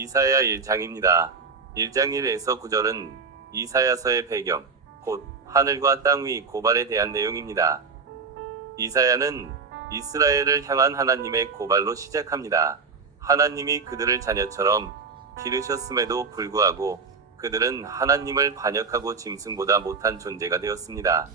이사야 1장입니다. 1장 1에서 9절은 이사야서의 배경, 곧 하늘과 땅 위 고발에 대한 내용입니다. 이사야는 이스라엘을 향한 하나님의 고발로 시작합니다. 하나님이 그들을 자녀처럼 기르셨음에도 불구하고 그들은 하나님을 반역하고 짐승보다 못한 존재가 되었습니다.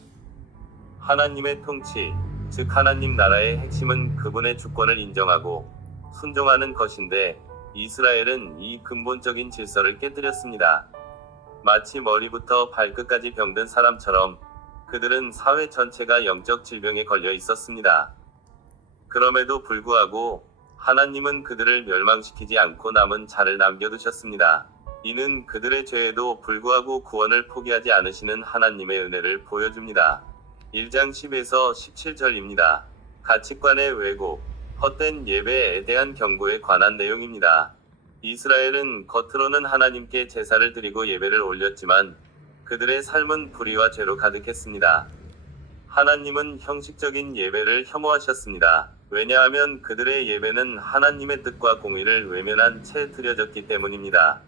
하나님의 통치, 즉 하나님 나라의 핵심은 그분의 주권을 인정하고 순종하는 것인데 이스라엘은 이 근본적인 질서를 깨뜨렸습니다. 마치 머리부터 발끝까지 병든 사람처럼 그들은 사회 전체가 영적 질병에 걸려 있었습니다. 그럼에도 불구하고 하나님은 그들을 멸망시키지 않고 남은 자를 남겨두셨습니다. 이는 그들의 죄에도 불구하고 구원을 포기하지 않으시는 하나님의 은혜를 보여줍니다. 1장 10에서 17절입니다. 가치관의 왜곡, 헛된 예배에 대한 경고에 관한 내용입니다. 이스라엘은 겉으로는 하나님께 제사를 드리고 예배를 올렸지만 그들의 삶은 불의와 죄로 가득했습니다. 하나님은 형식적인 예배를 혐오하셨습니다. 왜냐하면 그들의 예배는 하나님의 뜻과 공의를 외면한 채 드려졌기 때문입니다.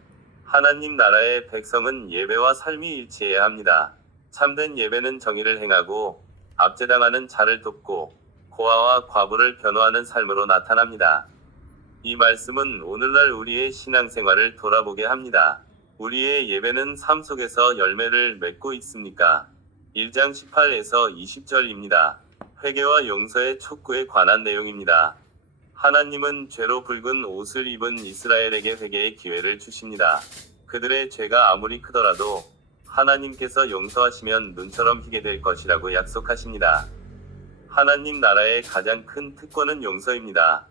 하나님 나라의 백성은 예배와 삶이 일치해야 합니다. 참된 예배는 정의를 행하고 압제당하는 자를 돕고 고아와 과부를 변호하는 삶으로 나타납니다. 이 말씀은 오늘날 우리의 신앙생활을 돌아보게 합니다. 우리의 예배는 삶 속에서 열매를 맺고 있습니까? 1장 18에서 20절입니다. 회개와 용서의 촉구에 관한 내용입니다. 하나님은 죄로 붉은 옷을 입은 이스라엘에게 회개의 기회를 주십니다. 그들의 죄가 아무리 크더라도 하나님께서 용서하시면 눈처럼 희게 될 것이라고 약속하십니다. 하나님 나라의 가장 큰 특권은 용서입니다.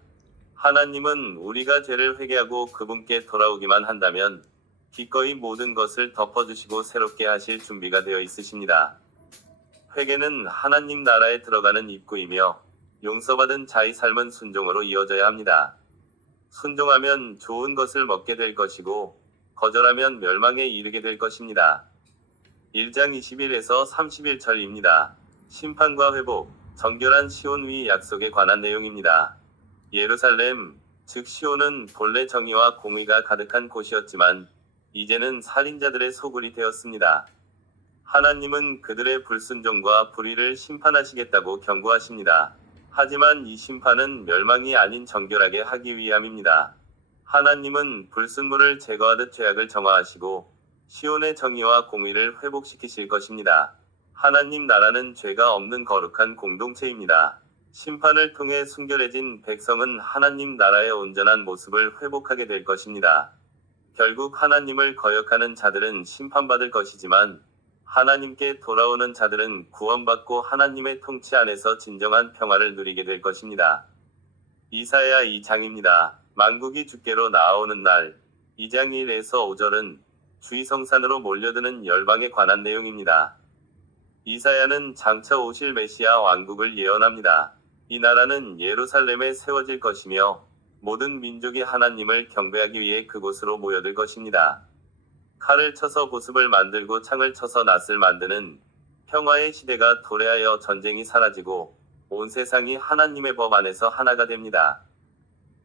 하나님은 우리가 죄를 회개하고 그분께 돌아오기만 한다면 기꺼이 모든 것을 덮어주시고 새롭게 하실 준비가 되어 있으십니다. 회개는 하나님 나라에 들어가는 입구이며 용서받은 자의 삶은 순종으로 이어져야 합니다. 순종하면 좋은 것을 먹게 될 것이고 거절하면 멸망에 이르게 될 것입니다. 1장 21에서 31절입니다. 심판과 회복, 정결한 시온 위 약속에 관한 내용입니다. 예루살렘, 즉 시온은 본래 정의와 공의가 가득한 곳이었지만 이제는 살인자들의 소굴이 되었습니다. 하나님은 그들의 불순종과 불의를 심판하시겠다고 경고하십니다. 하지만 이 심판은 멸망이 아닌 정결하게 하기 위함입니다. 하나님은 불순물을 제거하듯 죄악을 정화하시고 시온의 정의와 공의를 회복시키실 것입니다. 하나님 나라는 죄가 없는 거룩한 공동체입니다. 심판을 통해 순결해진 백성은 하나님 나라의 온전한 모습을 회복하게 될 것입니다. 결국 하나님을 거역하는 자들은 심판받을 것이지만 하나님께 돌아오는 자들은 구원받고 하나님의 통치 안에서 진정한 평화를 누리게 될 것입니다. 이사야 2장입니다. 만국이 주께로 나아오는 날. 2장 1에서 5절은 주의 성산으로 몰려드는 열방에 관한 내용입니다. 이사야는 장차 오실 메시아 왕국을 예언합니다. 이 나라는 예루살렘에 세워질 것이며 모든 민족이 하나님을 경배하기 위해 그곳으로 모여들 것입니다. 칼을 쳐서 보습을 만들고 창을 쳐서 낫을 만드는 평화의 시대가 도래하여 전쟁이 사라지고 온 세상이 하나님의 법 안에서 하나가 됩니다.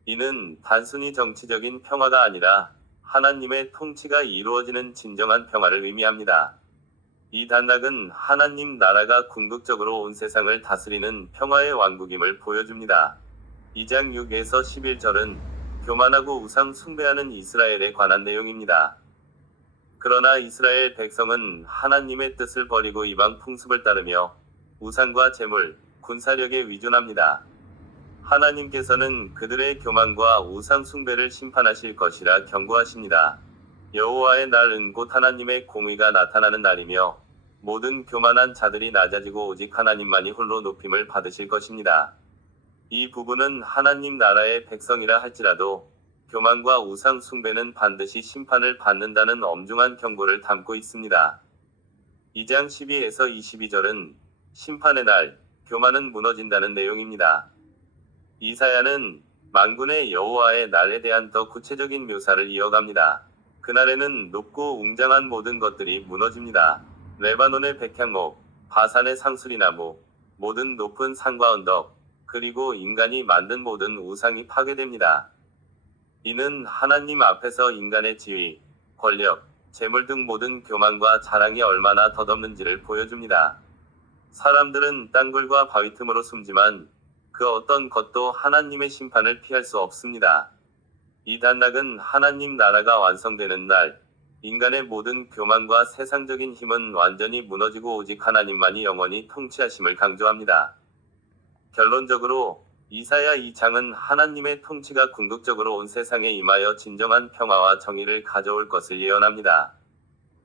이는 단순히 정치적인 평화가 아니라 하나님의 통치가 이루어지는 진정한 평화를 의미합니다. 이 단락은 하나님 나라가 궁극적으로 온 세상을 다스리는 평화의 왕국임을 보여줍니다. 2장 6에서 11절은 교만하고 우상 숭배하는 이스라엘에 관한 내용입니다. 그러나 이스라엘 백성은 하나님의 뜻을 버리고 이방 풍습을 따르며 우상과 제물, 군사력에 위존합니다. 하나님께서는 그들의 교만과 우상 숭배를 심판하실 것이라 경고하십니다. 여호와의 날은 곧 하나님의 공의가 나타나는 날이며 모든 교만한 자들이 낮아지고 오직 하나님만이 홀로 높임을 받으실 것입니다. 이 부분은 하나님 나라의 백성이라 할지라도 교만과 우상 숭배는 반드시 심판을 받는다는 엄중한 경고를 담고 있습니다. 2장 12에서 22절은 심판의 날, 교만은 무너진다는 내용입니다. 이사야는 만군의 여호와의 날에 대한 더 구체적인 묘사를 이어갑니다. 그날에는 높고 웅장한 모든 것들이 무너집니다. 레바논의 백향목, 바산의 상수리나무, 모든 높은 산과 언덕, 그리고 인간이 만든 모든 우상이 파괴됩니다. 이는 하나님 앞에서 인간의 지위, 권력, 재물 등 모든 교만과 자랑이 얼마나 덧없는지를 보여줍니다. 사람들은 땅굴과 바위 틈으로 숨지만 그 어떤 것도 하나님의 심판을 피할 수 없습니다. 이 단락은 하나님 나라가 완성되는 날, 인간의 모든 교만과 세상적인 힘은 완전히 무너지고 오직 하나님만이 영원히 통치하심을 강조합니다. 결론적으로 이사야 2장은 하나님의 통치가 궁극적으로 온 세상에 임하여 진정한 평화와 정의를 가져올 것을 예언합니다.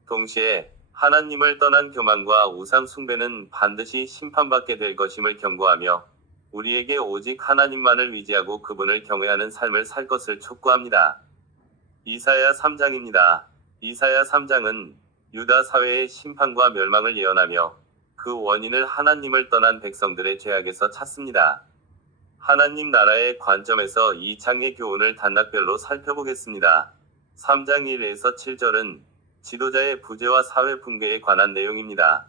동시에 하나님을 떠난 교만과 우상 숭배는 반드시 심판받게 될 것임을 경고하며 우리에게 오직 하나님만을 의지하고 그분을 경외하는 삶을 살 것을 촉구합니다. 이사야 3장입니다. 이사야 3장은 유다 사회의 심판과 멸망을 예언하며 그 원인을 하나님을 떠난 백성들의 죄악에서 찾습니다. 하나님 나라의 관점에서 이 장의 교훈을 단락별로 살펴보겠습니다. 3장 1에서 7절은 지도자의 부재와 사회 붕괴에 관한 내용입니다.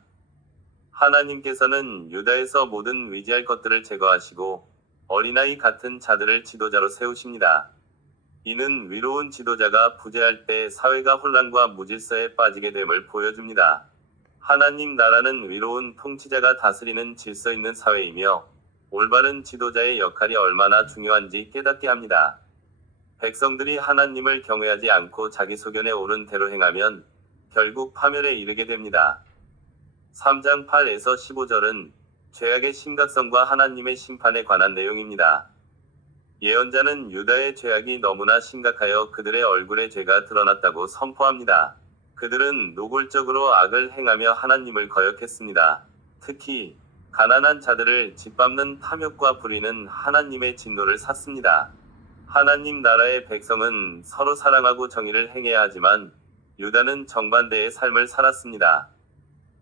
하나님께서는 유다에서 모든 위지할 것들을 제거하시고 어린아이 같은 자들을 지도자로 세우십니다. 이는 위로운 지도자가 부재할 때 사회가 혼란과 무질서에 빠지게 됨을 보여줍니다. 하나님 나라는 위로운 통치자가 다스리는 질서 있는 사회이며 올바른 지도자의 역할이 얼마나 중요한지 깨닫게 합니다. 백성들이 하나님을 경외하지 않고 자기 소견에 옳은 대로 행하면 결국 파멸에 이르게 됩니다. 3장 8에서 15절은 죄악의 심각성과 하나님의 심판에 관한 내용입니다. 예언자는 유다의 죄악이 너무나 심각하여 그들의 얼굴에 죄가 드러났다고 선포합니다. 그들은 노골적으로 악을 행하며 하나님을 거역했습니다. 특히 가난한 자들을 짓밟는 탐욕과 불의는 하나님의 진노를 샀습니다. 하나님 나라의 백성은 서로 사랑하고 정의를 행해야 하지만 유다는 정반대의 삶을 살았습니다.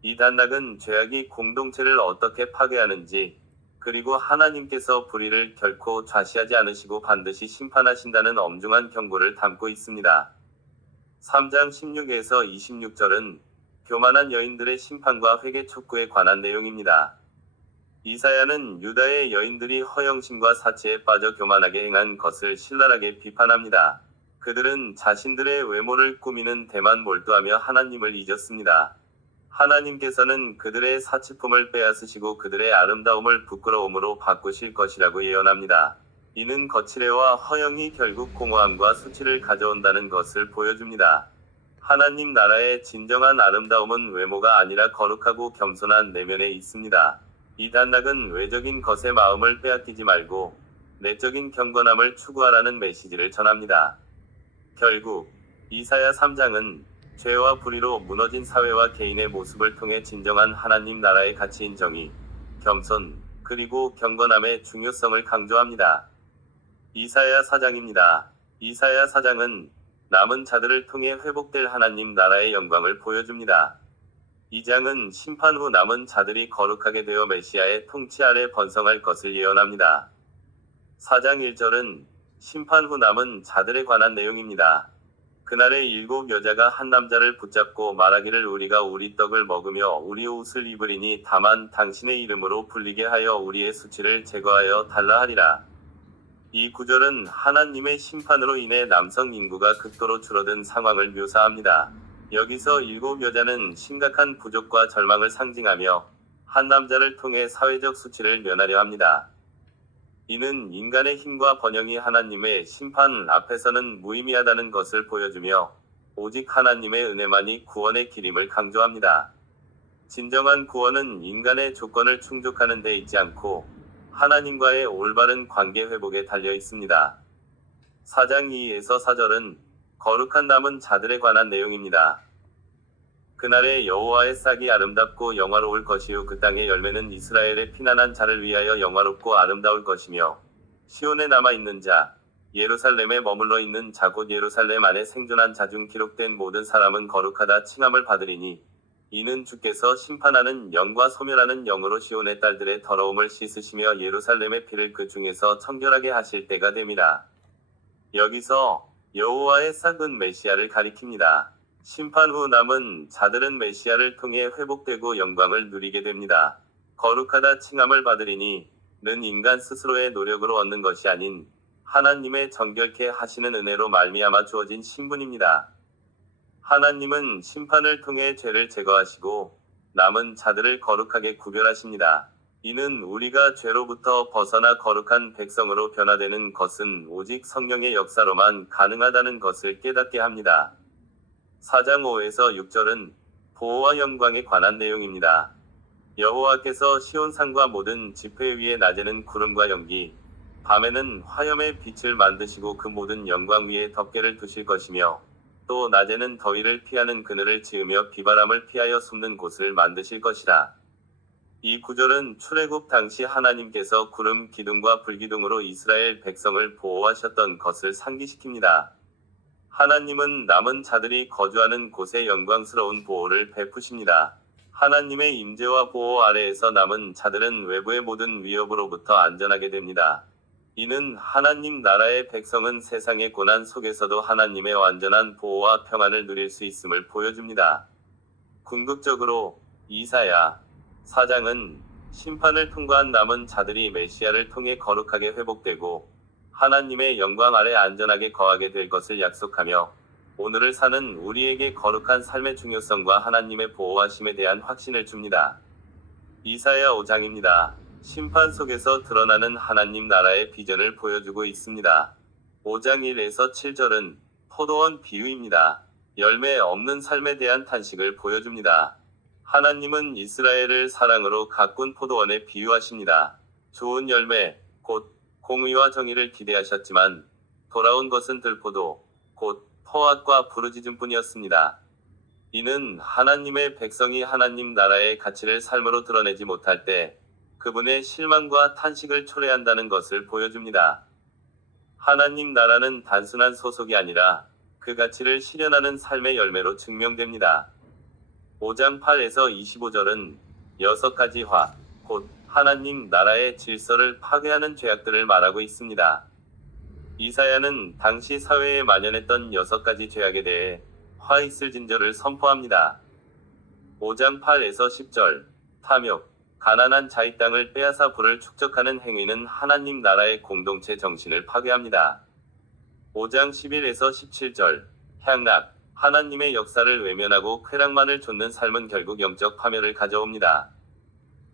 이 단락은 죄악이 공동체를 어떻게 파괴하는지, 그리고 하나님께서 불의를 결코 좌시하지 않으시고 반드시 심판하신다는 엄중한 경고를 담고 있습니다. 3장 16에서 26절은 교만한 여인들의 심판과 회개 촉구에 관한 내용입니다. 이사야는 유다의 여인들이 허영심과 사치에 빠져 교만하게 행한 것을 신랄하게 비판합니다. 그들은 자신들의 외모를 꾸미는 데만 몰두하며 하나님을 잊었습니다. 하나님께서는 그들의 사치품을 빼앗으시고 그들의 아름다움을 부끄러움으로 바꾸실 것이라고 예언합니다. 이는 거칠애와 허영이 결국 공허함과 수치를 가져온다는 것을 보여줍니다. 하나님 나라의 진정한 아름다움은 외모가 아니라 거룩하고 겸손한 내면에 있습니다. 이 단락은 외적인 것에 마음을 빼앗기지 말고 내적인 경건함을 추구하라는 메시지를 전합니다. 결국 이사야 3장은 죄와 불의로 무너진 사회와 개인의 모습을 통해 진정한 하나님 나라의 가치인 정의, 겸손, 그리고 경건함의 중요성을 강조합니다. 이사야 4장입니다. 이사야 4장은 남은 자들을 통해 회복될 하나님 나라의 영광을 보여줍니다. 이 장은 심판 후 남은 자들이 거룩하게 되어 메시아의 통치 아래 번성할 것을 예언합니다. 4장 1절은 심판 후 남은 자들에 관한 내용입니다. 그날에 7 여자가 한 남자를 붙잡고 말하기를 우리가 우리 떡을 먹으며 우리 옷을 입으리니 다만 당신의 이름으로 불리게 하여 우리의 수치를 제거하여 달라 하리라. 이 구절은 하나님의 심판으로 인해 남성 인구가 극도로 줄어든 상황을 묘사합니다. 여기서 7 여자는 심각한 부족과 절망을 상징하며 한 남자를 통해 사회적 수치를 면하려 합니다. 이는 인간의 힘과 번영이 하나님의 심판 앞에서는 무의미하다는 것을 보여주며 오직 하나님의 은혜만이 구원의 길임을 강조합니다. 진정한 구원은 인간의 조건을 충족하는 데 있지 않고 하나님과의 올바른 관계 회복에 달려 있습니다. 4장 2에서 4절은 거룩한 남은 자들에 관한 내용입니다. 그날에 여호와의 싹이 아름답고 영화로울 것이요 그 땅의 열매는 이스라엘의 피난한 자를 위하여 영화롭고 아름다울 것이며 시온에 남아있는 자, 예루살렘에 머물러 있는 자 곧 예루살렘 안에 생존한 자 중 기록된 모든 사람은 거룩하다 칭함을 받으리니 이는 주께서 심판하는 영과 소멸하는 영으로 시온의 딸들의 더러움을 씻으시며 예루살렘의 피를 그 중에서 청결하게 하실 때가 됨이라. 여기서 여호와의 싹은 메시아를 가리킵니다. 심판 후 남은 자들은 메시아를 통해 회복되고 영광을 누리게 됩니다. 거룩하다 칭함을 받으리니 는 인간 스스로의 노력으로 얻는 것이 아닌 하나님의 정결케 하시는 은혜로 말미암아 주어진 신분입니다. 하나님은 심판을 통해 죄를 제거하시고 남은 자들을 거룩하게 구별하십니다. 이는 우리가 죄로부터 벗어나 거룩한 백성으로 변화되는 것은 오직 성령의 역사로만 가능하다는 것을 깨닫게 합니다. 4장 5에서 6절은 보호와 영광에 관한 내용입니다. 여호와께서 시온산과 모든 지폐 위에 낮에는 구름과 연기, 밤에는 화염의 빛을 만드시고 그 모든 영광 위에 덮개를 두실 것이며 또 낮에는 더위를 피하는 그늘을 지으며 비바람을 피하여 숨는 곳을 만드실 것이라. 이 구절은 출애굽 당시 하나님께서 구름 기둥과 불기둥으로 이스라엘 백성을 보호하셨던 것을 상기시킵니다. 하나님은 남은 자들이 거주하는 곳에 영광스러운 보호를 베푸십니다. 하나님의 임재와 보호 아래에서 남은 자들은 외부의 모든 위협으로부터 안전하게 됩니다. 이는 하나님 나라의 백성은 세상의 고난 속에서도 하나님의 완전한 보호와 평안을 누릴 수 있음을 보여줍니다. 궁극적으로 이사야 4장은 심판을 통과한 남은 자들이 메시아를 통해 거룩하게 회복되고 하나님의 영광 아래 안전하게 거하게 될 것을 약속하며 오늘을 사는 우리에게 거룩한 삶의 중요성과 하나님의 보호하심에 대한 확신을 줍니다. 이사야 5장입니다. 심판 속에서 드러나는 하나님 나라의 비전을 보여주고 있습니다. 5장 1에서 7절은 포도원 비유입니다. 열매 없는 삶에 대한 탄식을 보여줍니다. 하나님은 이스라엘을 사랑으로 가꾼 포도원에 비유하십니다. 좋은 열매, 곧 공의와 정의를 기대하셨지만 돌아온 것은 들포도, 곧 포악과 부르짖음뿐이었습니다. 이는 하나님의 백성이 하나님 나라의 가치를 삶으로 드러내지 못할 때 그분의 실망과 탄식을 초래한다는 것을 보여줍니다. 하나님 나라는 단순한 소속이 아니라 그 가치를 실현하는 삶의 열매로 증명됩니다. 5장 8에서 25절은 6가지 화, 곧 하나님 나라의 질서를 파괴하는 죄악들을 말하고 있습니다. 이사야는 당시 사회에 만연했던 6가지 죄악에 대해 화 있을 징조를 선포합니다. 5장 8에서 10절, 탐욕, 가난한 자의 땅을 빼앗아 부를 축적하는 행위는 하나님 나라의 공동체 정신을 파괴합니다. 5장 11에서 17절, 향락, 하나님의 역사를 외면하고 쾌락만을 좇는 삶은 결국 영적 파멸을 가져옵니다.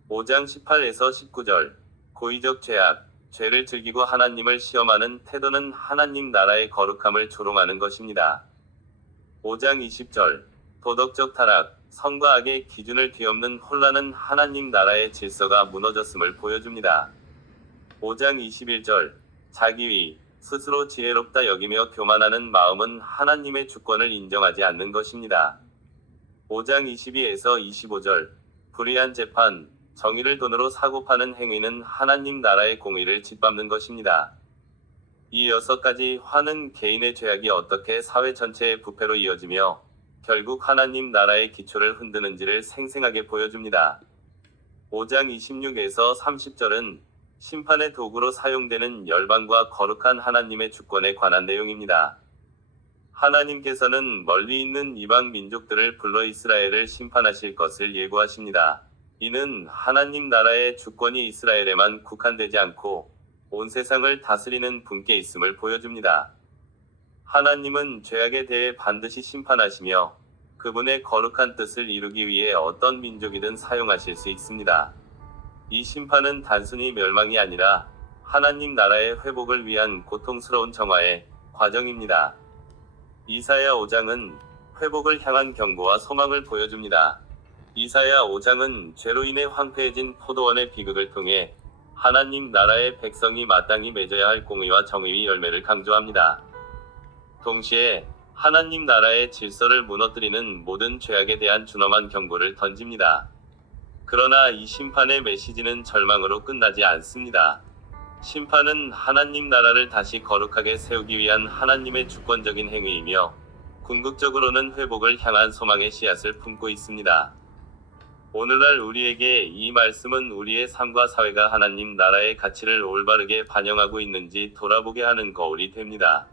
5장 18에서 19절, 고의적 죄악, 죄를 즐기고 하나님을 시험하는 태도는 하나님 나라의 거룩함을 조롱하는 것입니다. 5장 20절, 도덕적 타락, 성과 악의 기준을 뒤엎는 혼란은 하나님 나라의 질서가 무너졌음을 보여줍니다. 5장 21절, 자기위, 스스로 지혜롭다 여기며 교만하는 마음은 하나님의 주권을 인정하지 않는 것입니다. 5장 22에서 25절, 불의한 재판, 정의를 돈으로 사고 파는 행위는 하나님 나라의 공의를 짓밟는 것입니다. 이 6가지 화는 개인의 죄악이 어떻게 사회 전체의 부패로 이어지며 결국 하나님 나라의 기초를 흔드는지를 생생하게 보여줍니다. 5장 26에서 30절은 심판의 도구로 사용되는 열방과 거룩한 하나님의 주권에 관한 내용입니다. 하나님께서는 멀리 있는 이방 민족들을 불러 이스라엘을 심판하실 것을 예고하십니다. 이는 하나님 나라의 주권이 이스라엘에만 국한되지 않고 온 세상을 다스리는 분께 있음을 보여줍니다. 하나님은 죄악에 대해 반드시 심판하시며 그분의 거룩한 뜻을 이루기 위해 어떤 민족이든 사용하실 수 있습니다. 이 심판은 단순히 멸망이 아니라 하나님 나라의 회복을 위한 고통스러운 정화의 과정입니다. 이사야 5장은 회복을 향한 경고와 소망을 보여줍니다. 이사야 5장은 죄로 인해 황폐해진 포도원의 비극을 통해 하나님 나라의 백성이 마땅히 맺어야 할 공의와 정의의 열매를 강조합니다. 동시에 하나님 나라의 질서를 무너뜨리는 모든 죄악에 대한 준엄한 경고를 던집니다. 그러나 이 심판의 메시지는 절망으로 끝나지 않습니다. 심판은 하나님 나라를 다시 거룩하게 세우기 위한 하나님의 주권적인 행위이며 궁극적으로는 회복을 향한 소망의 씨앗을 품고 있습니다. 오늘날 우리에게 이 말씀은 우리의 삶과 사회가 하나님 나라의 가치를 올바르게 반영하고 있는지 돌아보게 하는 거울이 됩니다.